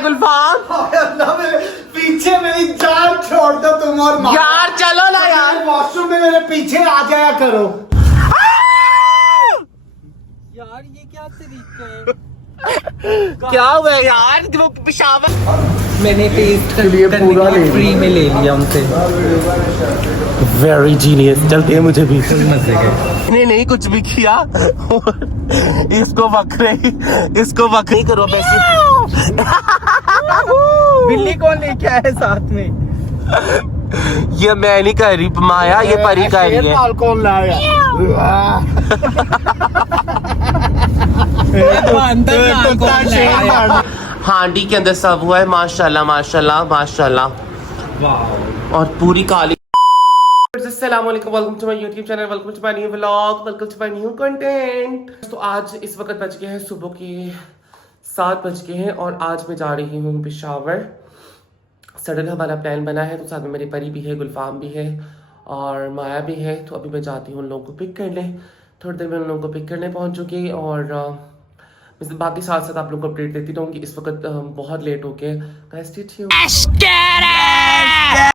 है गुलफाम? अल्लाह मेरे पीछे मेरी जान छोड़ दो तुम और माँ। यार चलो ना यार, वॉशरूम में मेरे पीछे आ जाया करो। यार ये क्या तरीका है? क्या हुआ यार? वो पेशावर मैंने टेस्ट लिए पूरा ले लिया। फ्री में ले लिया उनसे। Very genius. चलते हैं मुझे भी मजे के। नहीं नहीं कुछ भी किया। इसको बकरे करो वैसे। बिल्ली कौन लेके आया है साथ में? ये मैं नहीं कर रही माया, ये परी कर रही है। शेर कौन लाया? हांडी के अंदर सब हुआ है। माशाल्लाह माशाल्लाह माशाल्लाह। वाह। और पूरी काली। अस्सलाम वालेकुम, welcome to my YouTube channel, welcome to my new vlog, welcome to my new content. तो आज इस वक्त बज गए हैं सुबह के 7 बज गए हैं और आज मैं जा रही हूँ पेशावर। सडन हमारा प्लान बना है, तो साथ में मेरी परी भी है, गुलफाम भी है और माया भी है। तो अभी मैं जाती हूँ उन लोगों को पिक करने। थोड़ी देर में उन लोगों को पिक करने पहुँच चुकी और बाकी साथ साथ आप लोग को अपडेट देती रहूँगी। इस वक्त बहुत लेट हो गए।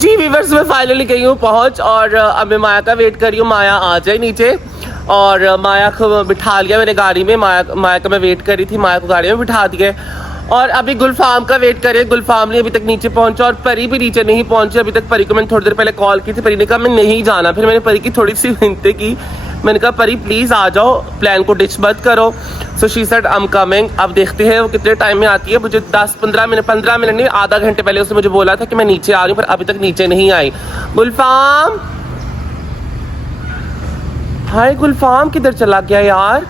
जी वीवर्स, मैं फाइनली गई हूँ पहुँच और अब मैं माया का वेट कर रही हूँ। माया आ जाए नीचे और माया को बिठा लिया मैंने गाड़ी में। माया का मैं वेट कर रही थी, माया को गाड़ी में बिठा दिया और अभी गुलफाम का वेट करे। गुलफाम ने अभी तक नीचे पहुंचा और परी भी नीचे नहीं पहुंची अभी तक। परी को मैंने थोड़ी देर पहले कॉल की थी, परी ने कहा मैं नहीं जाना। फिर मैंने परी की थोड़ी सी विनती की, मैंने कहा परी प्लीज आ जाओ, प्लान को डिच मत करो। So she said I am coming. अब देखते हैं वो कितने टाइम में आती है। मुझे 15 मिनट नहीं, आधा घंटे पहले उसने मुझे बोला था कि मैं नीचे आ रही हूँ, पर अभी तक नीचे नहीं आई। गुलफाम, हाय गुलफाम, किधर चला गया यार?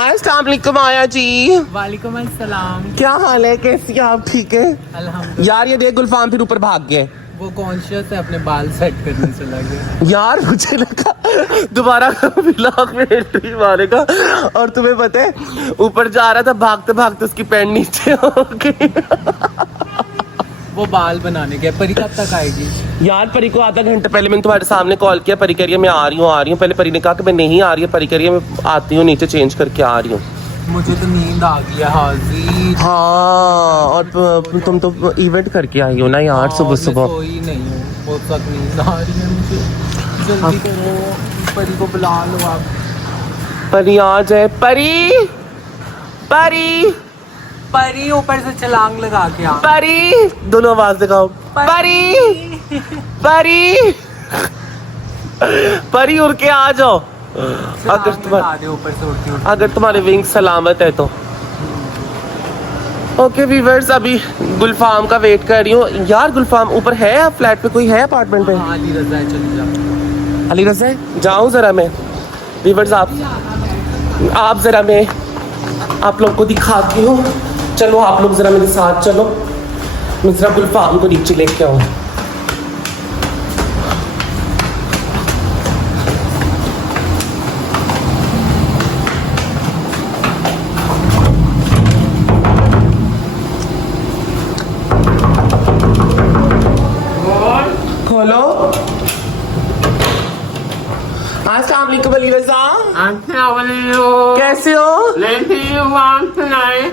अस्सलाम वालेकुम आया जी। वालेकुम अस्सलाम। क्या हाल है, कैसी हैं आप? ठीक है अल्हम्दुलिल्लाह। यार ये देख गुलफाम फिर ऊपर भाग गए। वो कॉन्शियस है, अपने बाल सेट करने चला गया। यार मुझे लगा दोबारा व्लॉग में एंट्री मारेगा और तुम्हें पता है ऊपर जा रहा था, भागते भागते उसकी पैंट नीचे हो गई। वो बाल बनाने गया। परी कब तक आएगी? यार परी को आधा घंटे पहले मैंने तुम्हारे सामने कॉल किया। परी कह रही है मैं आ रही हूँ। पहले परी ने कहा कि मैं नहीं आ रही है। परी कह रही है मैं आती हूँ, नीचे चेंज करके आ रही हूँ। मुझे तो नींद आ गई है हाजी। हाँ और तुम तो इवेंट करके आई हो ना यार सुबह सुबह। कोई नहीं हूँ, बहुत सख्त नींद आ रही है मुझे। जल्दी करो, परी को बुला लो आप। परी आ जाए। परी परी परी ऊपर से छलांग लगा के आ। परी, दोनों आवाज दिखाओ। परी परी परी उड़ के आ जाओ। अगर तुम्हारे विंग सलामत है तो। ओके वीवर्स, अभी गुलफाम का वेट कर रही हूँ। यार गुलफाम ऊपर है, फ्लैट पे कोई है, अपार्टमेंट पे? हाँ, अली रज़ा है, चली जाओ। अली रज़ा है, जाऊँ जरा मैं। वीवर्स आप जरा मैं आप लोग को दिखाती हूँ। चलो आप लोग जरा मेरे साथ चलो, मैं जरा गुलफाम को नीचे लेके आऊँ। खोलो। अस्सलाम वालेकुम अली रज़ा, कैसे हो?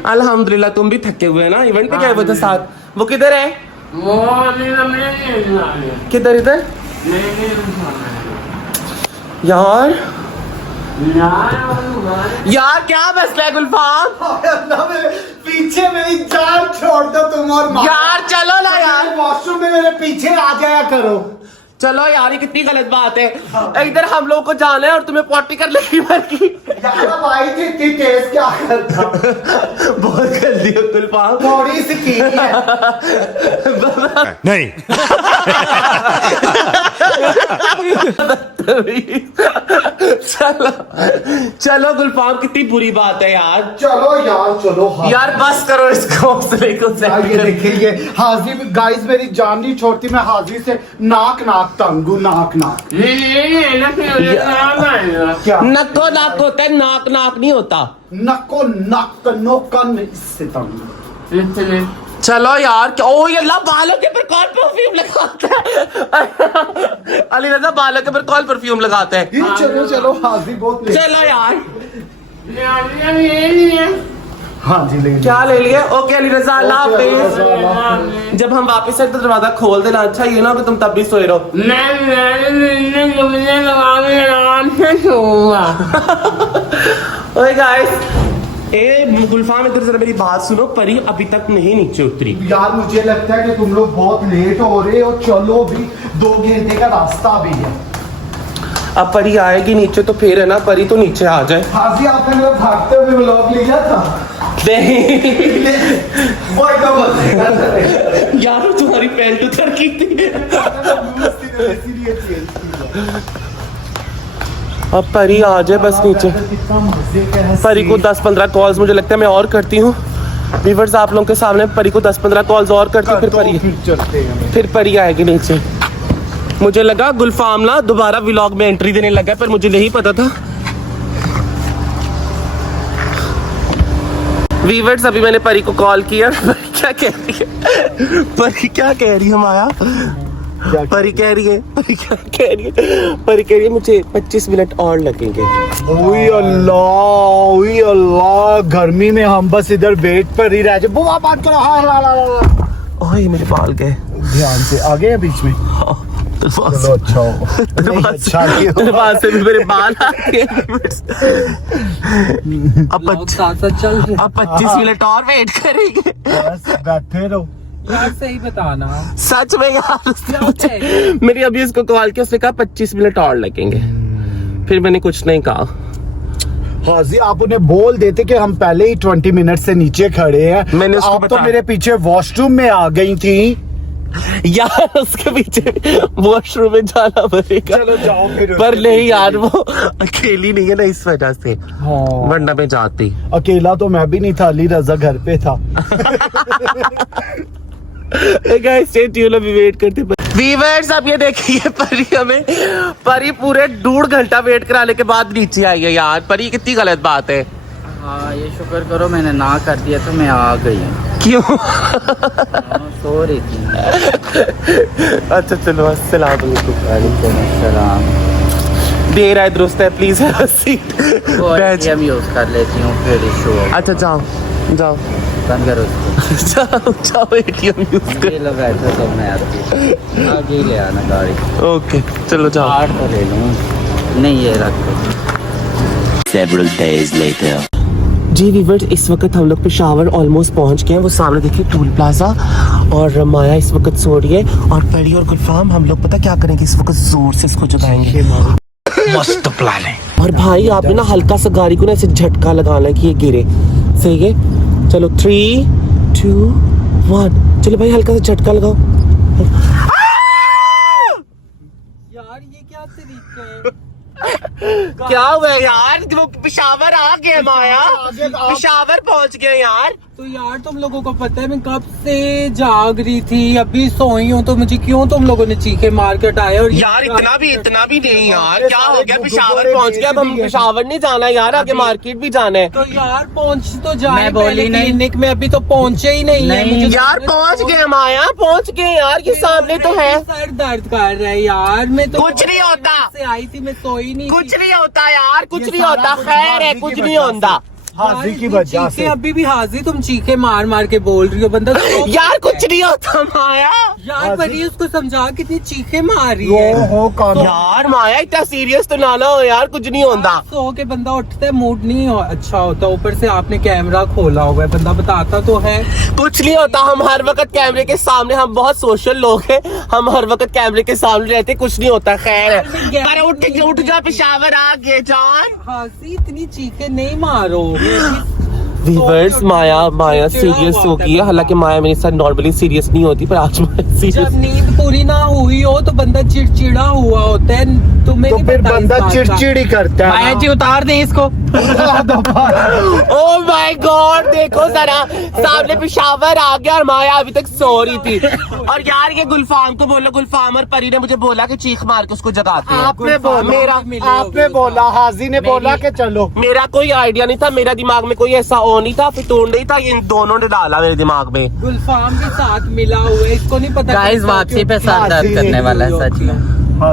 अल्हम्दुलिल्लाह। तुम भी थके हुए हैं ना, इवेंट पे गए हुए थे साथ। वो किधर है? किधर? इधर यार क्या मसला है गुलफाम? अल्लाह मेरे पीछे मेरी जान छोड़ दो तुम और माँ। यार चलो ना यार, वॉशरूम में मेरे पीछे आ जाया करो। चलो यार, ये कितनी गलत बात है। इधर हम लोग को जाना है और तुम्हें पॉटी करने की मर्जी। यार भाई थी इतनी तेज क्या करता? बहुत जल्दी हो गुलफाम, थोड़ी सी की है। नहीं। चलो चलो गुलफाम, कितनी बुरी बात है यार। चलो यार चलो। हाँ। यार बस करो इस हौसले को। ये देखिए, ये हाजी गाइस मेरी जान नहीं छोड़ती। मैं हाजी से नाक तंग हूँ, नाक। क्या नको नाक होता है, नाक नहीं होता। नको नाक नो कान इससे तंग। चलो यार क्या ओ ये अल्लाह बालों के ऊपर कौन परफ्यूम लगाता है अली रजा बालों के ऊपर कौन परफ्यूम लगाता है चलो चलो हाजी बहुत लेट। चलो यार हाँ जी ले क्या ले लिया ओके अली रजा अल्लाह हाफिज जब हम वापस आए तो दरवाजा खोल देना अच्छा ये ना कि तुम तब भी सोए रहो ओए गाइस ए गुलफाम इधर जरा मेरी बात सुनो परी अभी तक नहीं नीचे उतरी यार मुझे लगता है कि तुम लोग बहुत लेट हो रहे हो चलो भी 2 घंटे का रास्ता भी है। अब परी आएगी नीचे तो फिर है ना परी तो नीचे आ जाए हाजी आपने मेरा भागते हुए व्लॉग लिया था नहीं वो एकदम यार तुम्हारी पैंट उतर की थी इसीलिए चेंज किया। अब परी आ जाए बस नीचे कितना मजे का है परी को 10-15 कॉल्स मुझे लगता है मैं और करती हूँ व्यूअर्स आप लोगों के सामने परी को 10-15 कॉल्स और करती हूँ फिर परी फिर चलते हैं। फिर परी आएगी नीचे मुझे लगा गुलफाम ना दोबारा व्लॉग में एंट्री देने लगा पर मुझे नहीं पता था व्यूअर्स अभी मैंने परी को कॉल किया परी क्या कह रही है परी क्या कह रही है माया परी कह रही है परी क्या कह रही है परी कह रही है मुझे 25 मिनट और लगेंगे ओए अल्लाह गर्मी में हम बस इधर वेट पर ही रह जाए बुआ बात करो हाँ ला ला ला ओए मेरे बाल गए ध्यान से आ गए बीच में चलो अच्छा हो नहीं, अच्छा किया। दरबार से भी मेरे बाल आ गए अब अब 25 मिनट और वेट करेंगे बस बैठे रहो यार सही बताना सच में यार क्या होता है? मेरी अभी इसको कॉल किया उसने कहा 25 मिनट और लगेंगे फिर मैंने कुछ नहीं कहा हाजी आप उन्हें बोल देते कि हम पहले ही 20 मिनट से नीचे खड़े हैं मैंने उसको आप तो बताया। मेरे पीछे वॉशरूम में आ गई थी यार उसके पीछे वॉशरूम में जाना पड़ेगा चलो जाओ फिर पर नहीं यार वो अकेली नहीं है ना इस वजह से वरना मैं जाती अकेला तो मैं भी नहीं था अली रजा घर पे था गाइस स्टे ट्यून अभी वेट करते व्यूअर्स अब ये देखिए परी हमें परी पूरे 1.5 घंटा वेट कराने के बाद नीचे आई है यार परी कितनी गलत बात है हाँ ये शुक्र करो मैंने ना कर दिया तो मैं आ गई क्यों सो रही थी अच्छा चलो अस्सलाम वालेकुम सलाम देर आए दुरुस्त है प्लीज सीट हम यूज कर लेती हूँ फिर इशू अच्छा जाओ जाओ बंद करो उसको जाओ जाओ एटीएम यूज कर ये लो बैठो तो मैं आती आगे ले आना गाड़ी ओके चलो जाओ कार्ड तो ले लूँ नहीं ये रख दो Several days later. जी वीवर्स इस वक्त हम लोग पेशावर ऑलमोस्ट पहुंच गए हैं वो सामने देखिए टूल प्लाजा और माया इस वक्त सो रही है और परी और गुलफाम हम लोग पता क्या करेंगे इस वक्त जोर से इसको जगाएंगे Must plan है। और भाई आपने ना हल्का सा गाड़ी को ना ऐसे झटका लगाना है कि ये गिरे सही है चलो 3, 2, 1 चलो भाई हल्का सा झटका लगाओ यार ये क्या तरीका है क्या हुआ यार वो पेशावर आ गए माया पेशावर पहुंच गए यार तो यार तुम लोगों को पता है मैं कब से जाग रही थी अभी सोई हूँ तो मुझे क्यों तुम लोगों ने चीखे मार कर उठाया और यार इतना भी नहीं यार क्या हो गया पेशावर पहुंच गया अब हम पेशावर नहीं जाना यार आगे मार्केट भी जाना है तो यार पहुंच तो जाए मैं बोली नहीं। क्लिनिक में अभी तो पहुंचे ही नहीं है नहीं। मुझे यार पहुंच गए माया पहुंच गए यार ये सामने तो है सर दर्द कर रहा है यार मैं तो कुछ नहीं होता। से आई थी मैं सोई नहीं कुछ नहीं होता यार कुछ नहीं होता खैर है कुछ नहीं होता हाजी की वजह से अभी भी हाजी तुम चीखे मार मार के बोल रही हो बंदा तो यार कुछ नहीं होता माया यार बड़ी उसको समझा कितनी चीखे मार रही है हो कौन यार माया इतना सीरियस तो ना लो यार कुछ नहीं होता सो के बंदा उठता है मूड नहीं अच्छा होता ऊपर से आपने कैमरा खोला हुआ है बंदा बताता तो है कुछ नहीं होता हम हर वक्त कैमरे के सामने हम बहुत सोशल लोग हैं हम हर वक्त कैमरे के सामने रहते कुछ नहीं होता खैर है पर उठ जा पेशावर आ गए जान हाजी इतनी चीखे नहीं मारो व्यूअर्स माया सीरियस हो गई है हालांकि माया मेरे साथ नॉर्मली सीरियस नहीं होती पर आज माया सीरियस जब नींद पूरी ना हुई हो तो बंदा चिड़चिड़ा हुआ होता है तुम्हें तो नहीं फिर पता इस बंदा बात का। चिड़चिड़ी करता है माया जी उतार दे इसको। ओह माय गॉड, देखो जरा सामने पेशावर आ गया और माया अभी तक सो रही थी। और यार ये गुलफाम को बोलो, गुलफाम और परी ने मुझे बोला कि चीख मार के उसको जगाते हैं। आपने बोला, मेरा आपने बोला, हाजी ने बोला कि चलो। मेरा कोई आइडिया नहीं था, मेरा दिमाग में कोई ऐसा ओ नहीं था, फितूर नहीं था, इन दोनों ने डाला मेरे दिमाग में। गुलफाम के साथ मिला हुआ है, इसको नहीं पता। गाइस वापसी पे सर दर्द करने वाला है सच में।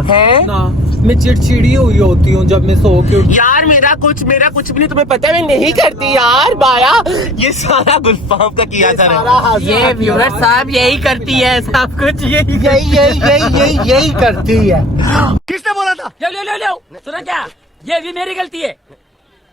है ना मैं चिड़चिड़ी हुई होती हूँ जब मैं सो के उठी। यार मेरा कुछ भी नहीं, तुम्हें पता है मैं नहीं करती यार माया, ये सारा गुलफाम का किया था। ये व्यूअर साहब यही करती है सब कुछ, यही करती है। लो सुना क्या, ये भी मेरी गलती है।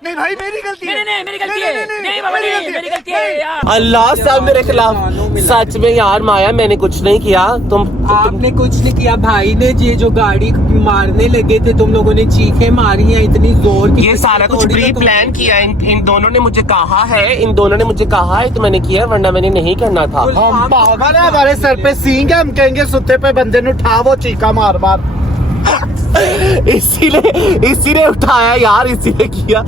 नहीं भाई मेरी गलती है। नहीं मेरी गलती है, नहीं बाबा नहीं मेरी गलती है यार। अल्लाह सब मेरे खिलाफ। सच में यार माया मैंने कुछ नहीं किया। तुम आपने कुछ नहीं किया, भाई ने ये जो गाड़ी मारने लगे थे तुम लोगों ने चीखें मारी हैं इतनी जोर की। ये सारा कुछ प्री प्लान किया है, इन दोनों ने मुझे कहा है, तो मैंने किया, वरना मैंने नहीं करना था। हम पागल है, हमारे सर पे सींग है, हम कहेंगे सुते पे बंदे ने उठा, वो चीखा मार मार। इसीलिए उठाया यार, इसीलिए किया।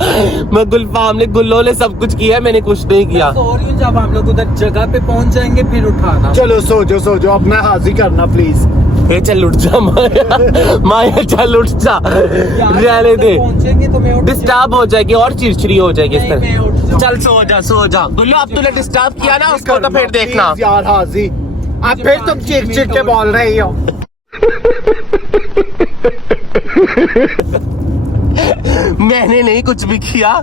मैं गुलफाम ने, गुल्लो ने सब कुछ किया, मैंने कुछ नहीं किया। सो रही हूँ, जब हम लोग उधर जगह पे पहुंच जाएंगे फिर उठाना। चलो सो जाओ, अब मैं हाजी करना प्लीज। ए चल उठ जा माया चल उठ जा, रहने दे, पहुंचेंगे तो मैं उठ डिस्टर्ब हो जाएगी और चिड़चिड़ी हो जाएगी इस नहीं, मैं उठ तरह। जाऊँ। चल सो जा गुल्लो, अब तूने डिस्टर्ब किया ना उसको, तो फिर देखना। प्लीज यार हाजी, अब फिर तुम चीख के बोल रही हो। मैंने नहीं कुछ भी किया।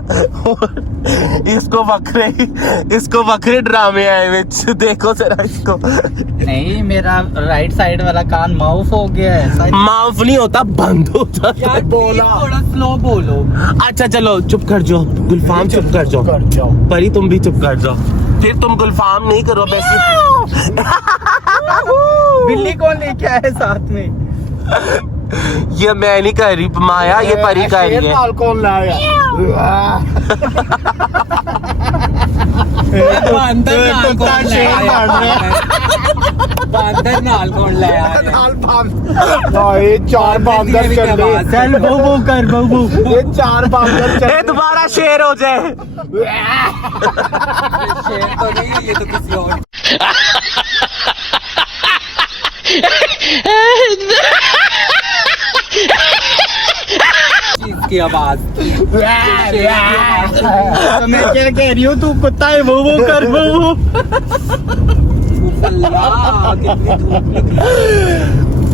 इसको बकरे ड्रामे आए विच, देखो जरा इसको। नहीं मेरा राइट साइड वाला कान माउफ हो गया है। माफ नहीं होता, बंद हो जाता। यार बोला थोड़ा स्लो बोलो। अच्छा चलो चुप कर जाओ गुलफाम, चुप कर जाओ। परी तुम भी चुप कर जाओ, फिर तुम गुलफाम नहीं करो वैसे। बिल्ली कौन लेके आया साथ में? ये मैं नहीं कर रही माया, ये परी कर रही है। शेर कौन लाया? बांदर नाल कौन शेर मार रहा है। बांदर नाल कौन लाया है? ये चार बांदर चल रहे। चल बो कर बो। ये चार बांदर चल ये दोबारा शेर हो जाए। शेर तो नहीं है, ये तो किसी और चीज की आवाज। तो मैं क्या कह रही हूँ, तू कुत्ता है वो कर वो। अल्लाह, कितनी धूप लग रही है।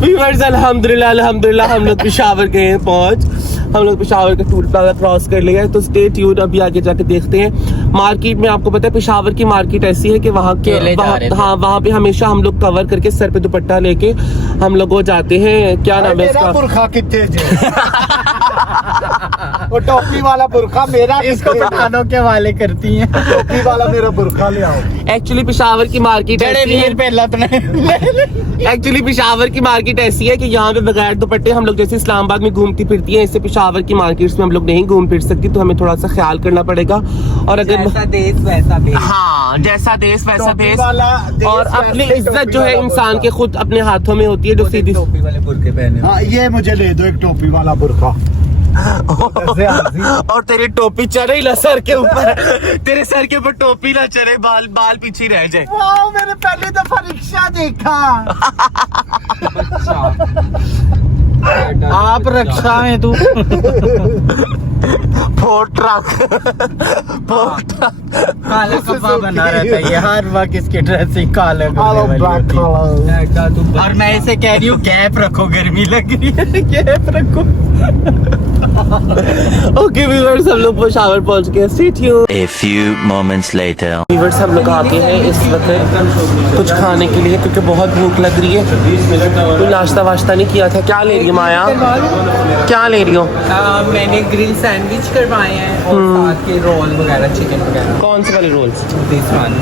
व्यूअर्स अल्हम्दुलिल्लाह हम लोग पेशावर गए हैं पहुंच। हम लोग पेशावर का टूल प्लाजा क्रॉस कर लिया है, तो स्टे ट्यून, अभी आगे जाके देखते हैं। मार्केट में आपको पता है पेशावर की मार्केट ऐसी है कि वहाँ वहाँ पे हमेशा हम लोग कवर करके सर पे दुपट्टा लेके हम लोग वो जाते हैं। क्या नाम है इसका? बुरखा कितने वो टोपी वाला बुरखा मेरा, इसको पठानों के वाले करती हैं। टोपी वाला मेरा बुरखा ले आओ। एक्चुअली पेशावर की मार्केट ऐसी है कि यहाँ पे बगैर दुपट्टे हम लोग जैसे इस्लामाबाद में घूमती फिरती हैं, इससे पेशावर की मार्केट्स में हम लोग नहीं घूम फिर सकती, तो हमें थोड़ा सा ख्याल करना पड़ेगा। और अगर जैसा देश वैसा भेष। हाँ, जैसा देश वैसा टोपी देश, वाला देश और वैसा अपनी टोपी इज्जत जो है वाला इंसान बुरखा। के खुद अपने हाथों में होती है, जो सीधी। टोपी वाले बुर्के पहने। हाँ ये मुझे ले दो एक टोपी वाला बुरखा। ऐसे हाजी। और तेरी टोपी चढ़े ना सर के ऊपर, तेरे सर के ऊपर टोपी ना चढ़े, बाल पीछे रह जाए। वाओ, मैंने पहली दफा रिक्शा देखा। आप रक्षा है तू। फोर ट्रक काला कपड़ा बना रहता है ये, हर वक्त इसकी ड्रेसिंग काला Hello, black color. और मैं इसे कह रही हूँ गैप रखो, गर्मी लग रही है, गैप रखो। ओके व्यूअर्स, हम लोग पेशावर पहुंच गए। Stay tune. A few moments later. Viewers हम लोग आ गए हैं इस वक्त कुछ खाने के लिए, क्योंकि बहुत भूख लग रही है। कोई नाश्ता वाश्ता नहीं किया था। क्या ले रही हो माया, क्या ले रही हो? मैंने ग्रिल सैंडविच करवाए हैं और साथ के रोल वगैरह, चिकन वगैरह। कौन से वाले रोल्स? This one.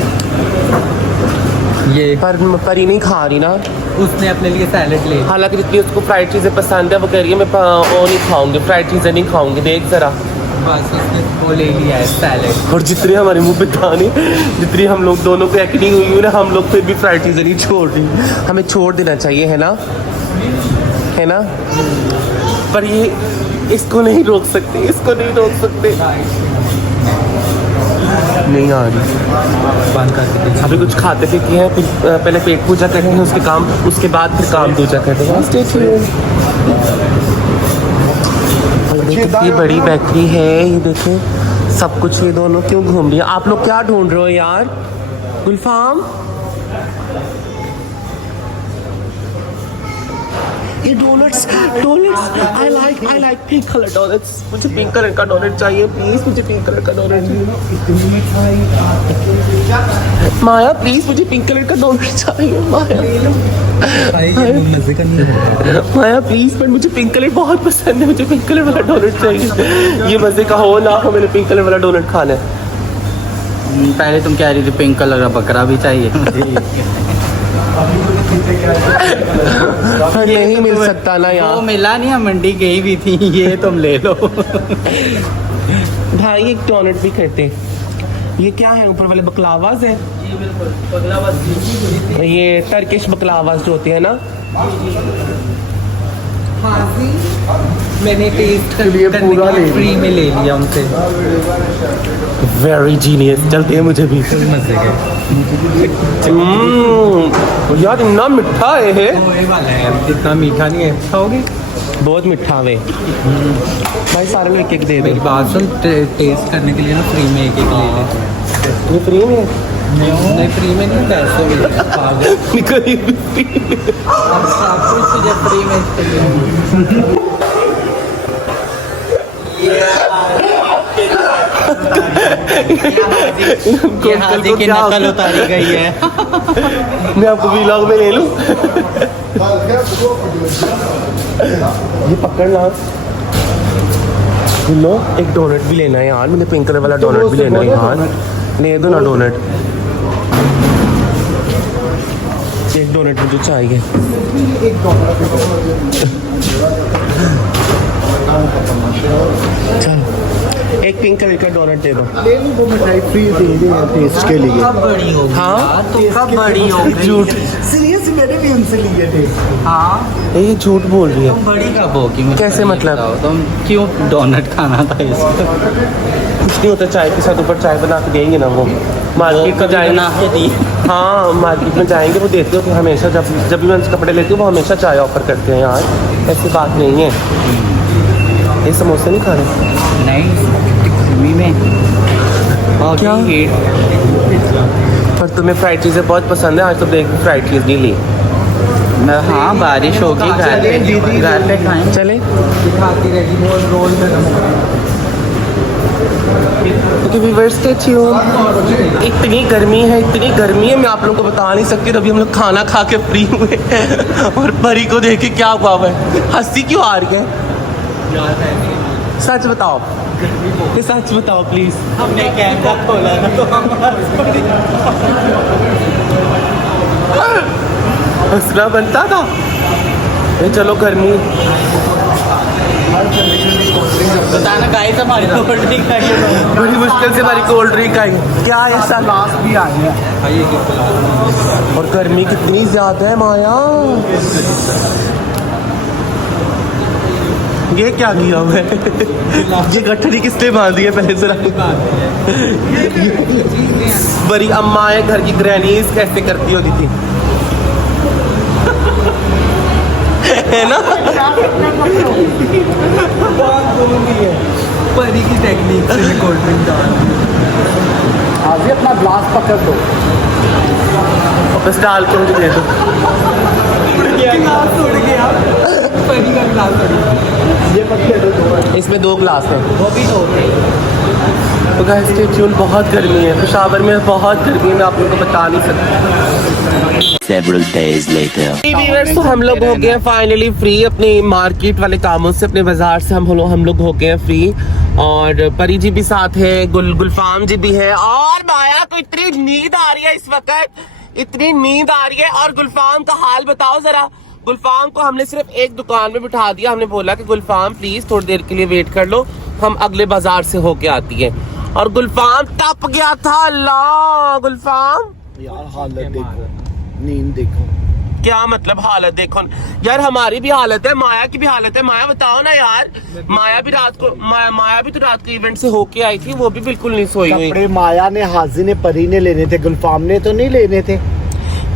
ये परी नहीं खा रही ना, उसने अपने लिए सैलेड ले लिया। हालांकि जितनी उसको फ्राइड चीजें पसंद है वो कह रही है मैं वो नहीं खाऊंगी, फ्राइड चीजें नहीं खाऊंगी। देख जरा, बस उसने वो ले लिया है सैलेड। और जितने हमारे मुंह पे दाने, जितनी हम लोग दोनों को एक्टिंग हुई है ना, हम लोग फिर भी फ्राइड चीजें नहीं छोड़ रही। हमें छोड़ देना चाहिए, है ना, है ना? पर ये इसको नहीं रोक सकते, इसको नहीं रोक सकते। नहीं आ रही, बंद करके दे। अभी कुछ खाते पीते हैं, फिर पहले पेट पूजा करते हैं, उसके बाद फिर काम दूजा करते हैं। Stay tuned। कितनी बड़ी बेकरी है ये देखें, सब कुछ ये दोनों क्यों घूम रही है। आप लोग क्या ढूंढ रहे हो यार? गुलफाम, ये donuts I like pink colour donuts. मुझे पिंक कलर का डोनट चाहिए प्लीज, मुझे पिंक कलर का डोनट चाहिए। माया प्लीज मुझे पिंक कलर का डोनट चाहिए। माया प्लीज, पर मुझे पिंक कलर बहुत पसंद है, मुझे पिंक कलर वाला डोनट चाहिए। ये मजे का हो ना हो, मैंने पिंक कलर वाला डोनट खाना है। पहले तुम कह रही थी पिंक कलर का बकरा भी चाहिए। नहीं मिल सकता ना वो यार। मिला नहीं, हम मंडी गई भी थी, ये तुम ले लो। भाई एक डोनट भी करते। ये क्या है ऊपर वाले बकलावाज है? ये टर्किश बकलावाज जो होते हैं ना। हाँ जी, मैंने टेस्ट लिए पूरा ले फ्री में ले लिया उनसे। वेरी जीनियस, चलते हैं मुझे भी। मजे के यार इतना मिठा है, होने वाला है, इतना मीठा नहीं है। खाओगे? बहुत मिठा है भाई। सारे लोग एक एक दे दे। मेरी बात सुन, टेस्ट करने के लिए ना फ्री में एक ले ले। ये फ्री में है? नहीं फ्री में नहीं, पैसों में। पागल। निकल ये भी free में। सब कुछ तुझे फ्री में ये हाजी की नकल उतारी गई है। मैं आपको व्लॉग में ले लूं। ये पकड़ ला। लो एक डोनट भी लेना है यार, मुझे पिंक कलर वाला डोनट भी लेना है यार। ले दो ना डोनट, एक डोनट मुझे चाहिए। चल एक पिंक कलर का डोनट दे दो। ले लो, वो मिठाई फ्री दे रही है टेस्ट के लिए। कब बड़ी होगी? हाँ? तू कब बड़ी हो गई? झूठ, सीरियस मैंने भी उनसे लिए थे। हाँ, ये झूठ बोल रही है। तुम बड़ी कब होगी? मुझे कैसे ये मतलब? बताओ, तुम क्यों डोनट खाना था इसको? कुछ नहीं होता, चाय के साथ ऊपर चाय बना के देंगे ना वो। मार्केट में जाएंगे। बना के दी। हाँ मार्केट में जाएंगे, वो देते हो कि हमेशा जब भी मैं उनसे कपड़े लेती हूँ वो हमेशा चाय ऑफर करते हैं यार। ऐसी बात नहीं है। ये समोसे नहीं खा रहे? नहीं, गर्मी में और क्या? हीट। पर तुम्हें फ्राइड चीज़ें बहुत पसंद है, आज तो देख फ्राइड चीज़ नहीं ली। हाँ बारिश होगी, घर पे खाएं। चले खाती रहेगी रोल रोल में। क्योंकि व्यूअर्स स्टे ट्यून्ड। इतनी गर्मी है, इतनी गर्मी है, मैं आप लोगों को बता नहीं सकती। तभी हम लोग खाना खा के फ्री हुए और परी को देख के क्या हुआ है, हंसी क्यों आ रही है? सच बताओ, ये सच बताओ प्लीज। हमने कैमरा खोला ना तो हंसना बनता था। ये चलो गर्मी। बताना गाइस, हमारी कोल्ड ड्रिंक आई है। बड़ी मुश्किल से हमारी कोल्ड ड्रिंक आई। क्या ऐसा? ग्लास भी आए हैं। और गर्मी कितनी ज्यादा है माया। ये क्या किया हुआ है? ये गठरी किसने बांधी है पहले जरा? बड़ी अम्माएं घर की ग्रैनीज कैसे करती होती थी, है ना? परी की टेक्निक से कोल्ड ड्रिंक डाल। आज ही अपना ग्लास पकड़ दो। बस डाल के मुझे दे दो। गिलास उड़ गया, परी का गिलास उड़ गया। ये पकड़ दो। इसमें 2 ग्लास हैं। वो भी तो तो गाइस स्टे ट्यून्ड, बहुत गर्मी है पेशावर में, बहुत गर्मी है, मैं आप लोगों को बता नहीं सकती। Several days later. तो हम लोग हो गए फाइनली फ्री अपने मार्केट वाले कामों से, अपने बाजार से हम लोग हो गए फ्री। और परी जी भी साथ है, गुलफाम जी भी है, और माया को इतनी नींद आ रही है इस वक्त, इतनी नींद आ रही है। और गुलफाम का हाल बताओ जरा। गुलफाम को हमने सिर्फ एक दुकान में बिठा दिया, हमने बोला कि गुलफाम प्लीज थोड़ी देर के लिए वेट कर लो, हम अगले बाजार से होके आती है। और गुलफाम टप गया था। अल्लाह गुलफाम यार हालत देखो, नींद देखो। क्या मतलब हालत देखो यार, हमारी भी हालत है, माया की भी हालत है। माया बताओ ना यार, माया भी माया भी तो रात को इवेंट से होके आई थी, वो भी बिल्कुल नहीं सोई हुई। कपड़े माया ने, हाजी ने, परी ने लेने थे, गुलफाम ने तो नहीं लेने थे।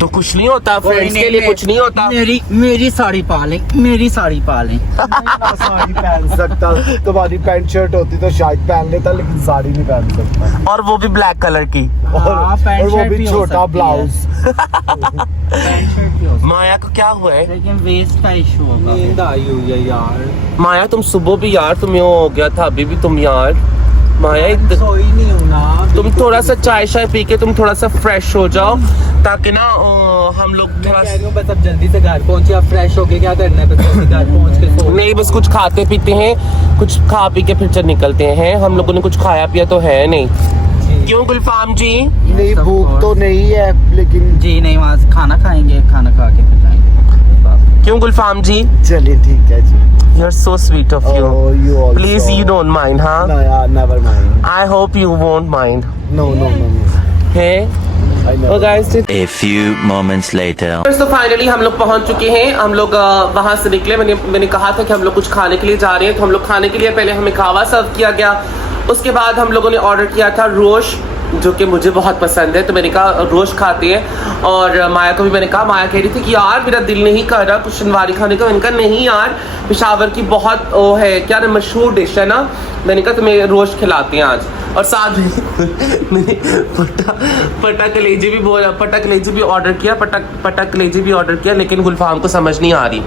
तो कुछ नहीं होता, फ्रेंड्स के लिए कुछ नहीं होता। मेरी साड़ी पा लें, मेरी साड़ी पा लें। साड़ी पहन सकता, तुम्हारी पैंट शर्ट होती तो शायद पहन लेता, लेकिन साड़ी नहीं पहन सकता। और वो भी ब्लैक कलर की, और वो भी छोटा ब्लाउज। माया को क्या हुआ है? लेकिन वेस्ट का इशू होगा। नींद आई हुई है यार, माया तुम सुबह भी यार, तुम्हें हो गया था, अभी भी तुम यार। माया सोई नहीं हूँ ना। तुम थोड़ा सा चाय शाय पी के तुम थोड़ा सा फ्रेश हो जाओ, ताकि ना हम लोग थोड़ा कह रही हूँ बस अब जल्दी से घर पहुंचे, अब फ्रेश होके क्या करना है, बस जल्दी घर पहुंच के सो। नहीं, बस कुछ खाते पीते हैं, कुछ खा पी के फिर चल निकलते हैं। हम लोगों ने कुछ खाया पिया तो है नहीं, क्यों गुलफाम जी? नहीं, भूख तो नहीं है, लेकिन जी नहीं, वहाँ से खाना खाएंगे, खाना खा के फिर जाएंगे। क्यों गुलफाम जी? चलिए ठीक है जी। You are so sweet of you. Oh, you also. Please you don't mind, हाँ? No, yeah, never mind. I hope you won't mind. No, no, no, no. है I never. Oh guys, A few moments later. तो finally हम लोग पहुंच चुके हैं। हम लोग वहां से निकले। मैंने कहा था कि हम लोग कुछ खाने के लिए जा रहे हैं, तो हम लोग खाने के लिए पहले हमें खावा सर्व किया गया। उसके बाद हम लोगों ने ऑर्डर किया था रोश, जो कि मुझे बहुत पसंद है, तो मैंने कहा रोश खाते हैं। और माया को भी मैंने कहा, माया कह रही थी कि यार मेरा दिल नहीं कर रहा कुछ नवारी खाने का। मैंने कहा नहीं यार, पेशावर की बहुत वो है, क्या ना, मशहूर डिश है ना। मैंने कहा तुम्हें रोश खिलाते हैं आज। और साथ में मैंने पटा कलेजी भी ऑर्डर किया, पटा कलेजी भी ऑर्डर किया, लेकिन गुलफाम को समझ नहीं आ रही।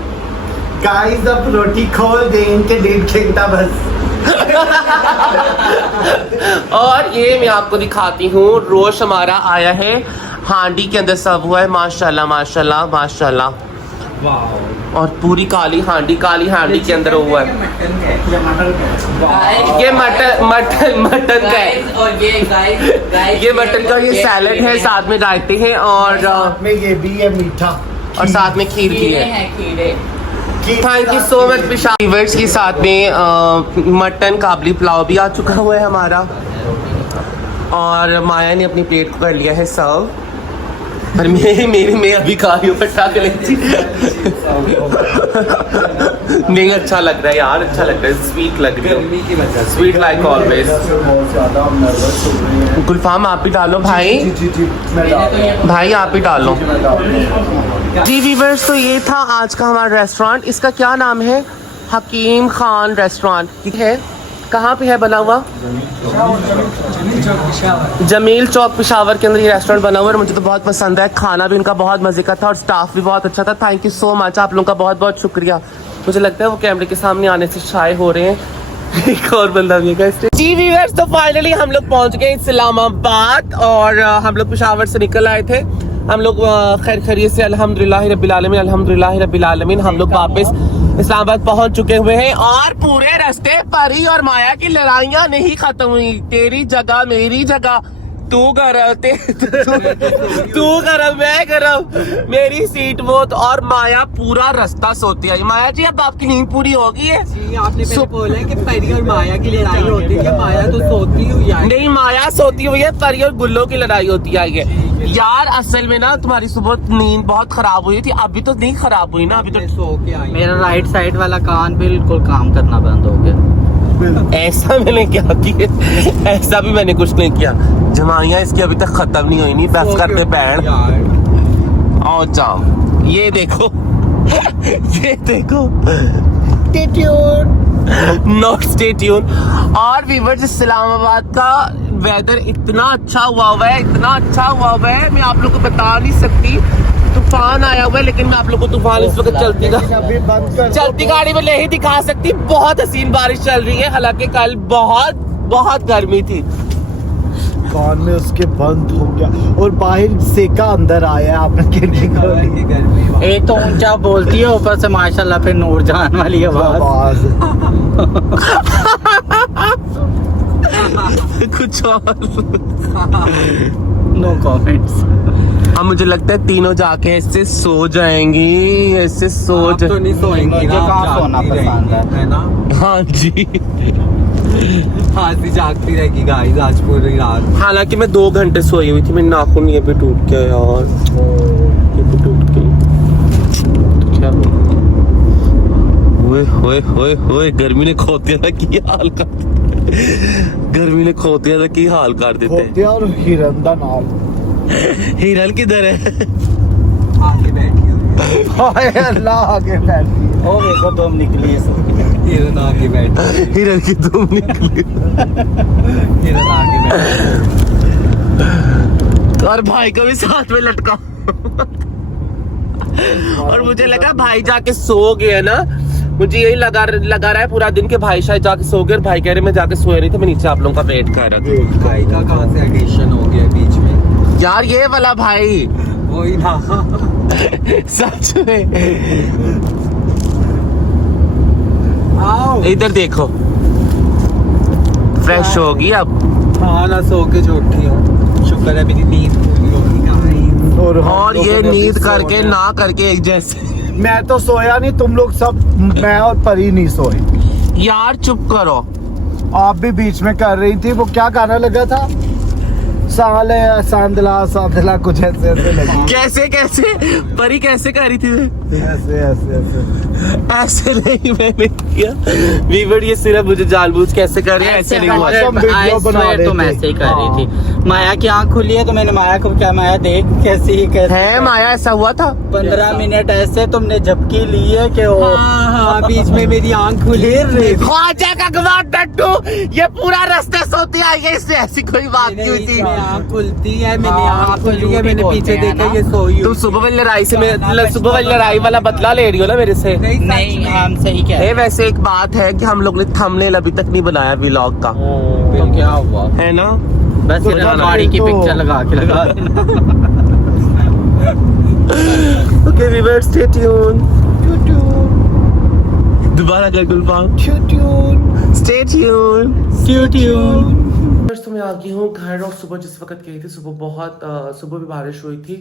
Guys, अब रोटी खोल देंगे 1.5 घंटा बस। और ये मैं आपको दिखाती हूँ, रोश हमारा आया है, हांडी के अंदर सर्व हुआ है। माशाल्लाह माशाल्लाह माशाल्लाह। और पूरी काली हांडी के अंदर हुआ है। ये मटन का है, और ये मटन का, ये सैलेड है, साथ में रायते हैं, और में ये भी है मीठा, और साथ में खीर भी है। खीरे। थैंक यू सो मच विशावर्स के साथ में मटन काबली पुलाव भी आ चुका हुआ है हमारा। और माया ने अपनी प्लेट को कर लिया है सर्व, पर मैं अभी खा रही हूँ पट्टा कलेजी। नहीं, अच्छा लग रहा है यार, अच्छा लग रहा है, स्वीट लग रही है, स्वीट लाइक ऑलवेज। बहुत ज्यादा नर्वस हो रही है। गुलफाम आप भी डालो भाई, जी मैं डाल रहा हूँ। भाई आप भी डालो। मैं डाल रहा हूँ। जी वीवर्स, तो ये था आज का हमारा रेस्टोरेंट। इसका क्या नाम है? हकीम खान रेस्टोरेंट है। कहाँ पे है बना हुआ? जमील चौक पेशावर के अंदर ये रेस्टोरेंट बना हुआ है। मुझे तो बहुत पसंद है, खाना भी उनका बहुत मजे का था और स्टाफ भी बहुत अच्छा था। थैंक यू सो मच, आप लोगों का बहुत बहुत शुक्रिया। मुझे लगता है वो कैमरे के सामने आने से शाय हो रहे हैं। एक और बंदा भी है। जी वीवर्स, तो फाइनली हम लोग पहुंच गए इस्लामाबाद, और हम लोग पेशावर से निकल आए थे। हम लोग खैर खैरियत से अल्हम्दुलिल्लाह रब्बिल आलमीन, अल्हम्दुलिल्लाह रब्बिल आलमीन हम लोग वापस इस्लामाबाद पहुंच चुके हुए हैं। और पूरे रास्ते परी और माया की लड़ाइयाँ नहीं खत्म हुई। तेरी जगह मेरी जगह, तू गरम तू गरम मैं गरम, मेरी सीट वो। और माया पूरा रास्ता सोती आई। माया जी, अब आपकी नींद पूरी हो गई है? जी, आपने पहले बोला है कि परी और माया की लड़ाई होती है, माया तो सोती हुई है। नहीं, माया सोती हुई है, परी और गुल्लो की लड़ाई होती आई है। यार असल में ना तुम्हारी सुबह नींद बहुत खराब हुई थी, अभी तो नहीं खराब हुई ना, अभी तो सो के आई। मेरा राइट साइड वाला कान बिल्कुल काम करना बंद हो गया। ऐसा मैंने क्या किया? ऐसा भी मैंने कुछ नहीं किया। जमाइयाँ इसकी अभी तक खत्म नहीं हुई, नहीं बस करते बैठ और जाओ। ये देखो ये देखो, नॉट स्टे ट्यून। और वीवर्स, इस्लामाबाद का वेदर इतना अच्छा हुआ है, इतना अच्छा हुआ है, मैं आप लोग को बता नहीं सकती। तूफान आया हुआ है, लेकिन मैं आप लोग को तूफान इस वक्त चलती गाड़ी में ले ही दिखा सकती। बहुत हसीन बारिश चल रही है, हालांकि कल बहुत गर्मी थी। कान में उसके बंद हो गया और बाहर सेका अंदर आया। आपने खिड़की खोली। एक तो ऊंचा बोलती है, ऊपर से माशाल्लाह फिर नूरजहान वाली आवाज। कुछ और नो कमेंट्स। अब मुझे लगता है तीनों जाके ऐसे सो जाएंगी, ऐसे सो तो नहीं सोएंगी, मुझे कहाँ सोना पसंद है ना। हाँ जी, हाथी जागती रहेगी गाइस आज पूरी रात। हालांकि मैं 2 घंटे सोई हुई थी। मेरे नाखून ये भी टूट गया यार, ये भी टूट गई। ओए गर्मी ने खोतिया दा की हाल कर गर्मी ने खोतिया दा की हाल कर दिते खोतिया और हिरन दा नाल हिरन किधर है आगे बैठी हुई हाय अल्लाह आगे बैठी ओ देखो तुम निकली है हिरन आगे बैठी हिरन की तुम निकली हिरन आगे बैठी और भाई को भी साथ में लटका और मुझे लगा भाई जाके सो गए ना, मुझे यही लगा रहा है पूरा दिन के भाई शायद जाके सो गए और भाई कह रहे मैं जाके सोया नहीं था, मैं नीचे आप लोगों का वेट कर रहा था। भाई का कहाँ से एडिशन हो गया बीच में यार ये वाला भाई वही ना सच में आओ इधर देखो फ्रेश होगी अब। हाँ ना सो के जो उठी हूँ, शुक्र है मेरी नींद पूरी होगी। और हम और लोगों ये ने भी नींद सो करके लिया। ना करके एक जैसे मैं तो सोया नहीं, तुम लोग सब, मैं और परी नहीं सोए। यार चुप करो। आप भी बीच में कर रही थी, वो क्या गाना लगा था, साले सांदला कुछ ऐसे ऐसे लगी। कैसे कैसे परी कैसे कर रही थी ऐसे ऐसे ऐसे ऐसे नहीं मैंने किया वीवर, ये सिर्फ मुझे जानबूझ कैसे कर रही है, ऐसे नहीं हुआ। हम वीडियो बना रहे तुम थे। ऐसे ही कर रही हाँ। थी। माया की आंख खुली है तो मैंने माया को क्या, माया देख कैसी कैसे है माया ऐसा हुआ था 15 मिनट ऐसे तुमने झपकी ली है कि वो हाँ हाँ बीच में मेरी आंख खुली ख्वाजा का गवार डट्टू ये पूरा रास्ते सोती आई है, इससे ऐसी कोई बात नहीं हुई थी। आंख खुलती है, मैंने हाँ, आंख तो खुली है, झूठी मैंने बोलते पीछे हैं देखा ना। ये सोई तुम सुबह वाली लड़ाई से सुबह वाली लड़ाई वाला बदला ले रही हो ना मेरे से। नहीं हम सही कह रहे है वैसे एक बात है कि हम लोग ने थंबनेल अभी तक नहीं बनाया व्लॉग का, तो क्या हुआ? है ना। हैं। बस तो ये जाना गाड़ी की तो- पिक्चर लगा के लगा देना। Okay viewers stay tune. दोबारा कर गुलफाम स्टे ट्यून। तो मैं आ गई हूँ घर और सुबह जिस वक्त गई थी सुबह भी बारिश हुई थी,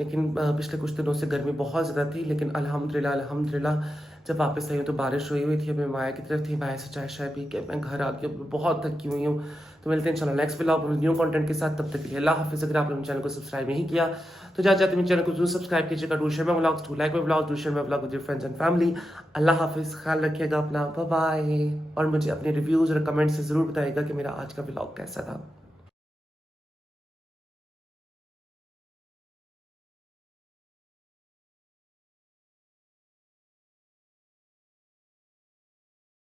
लेकिन पिछले कुछ दिनों से गर्मी बहुत ज़्यादा थी, लेकिन अल्हम्दुलिल्लाह जब वापस आई हूँ तो बारिश हुई थी। अब मैं माया की तरफ थी, माया से चाय पी के मैं घर आ गई, बहुत थकी हुई हूँ। तो मिलते हैं चलो नेक्स्ट व्लॉग न्यू कंटेंट के साथ, तब तक के लिए अल्लाह हाफिज़। अगर आप लोग चैनल को सब्सक्राइब नहीं किया तो जाते मेरे चैनल को जरूर सब्सक्राइब कीजिएगा। Do share my vlogs, do like my vlogs, do share my vlog with your friends and family. अल्लाह हाफिज़, ख्याल रखिएगा अपना, बाय बाय। और मुझे अपने रिव्यूज़ और कमेंट्स से ज़रूर बताइएगा कि मेरा आज का व्लॉग कैसा था।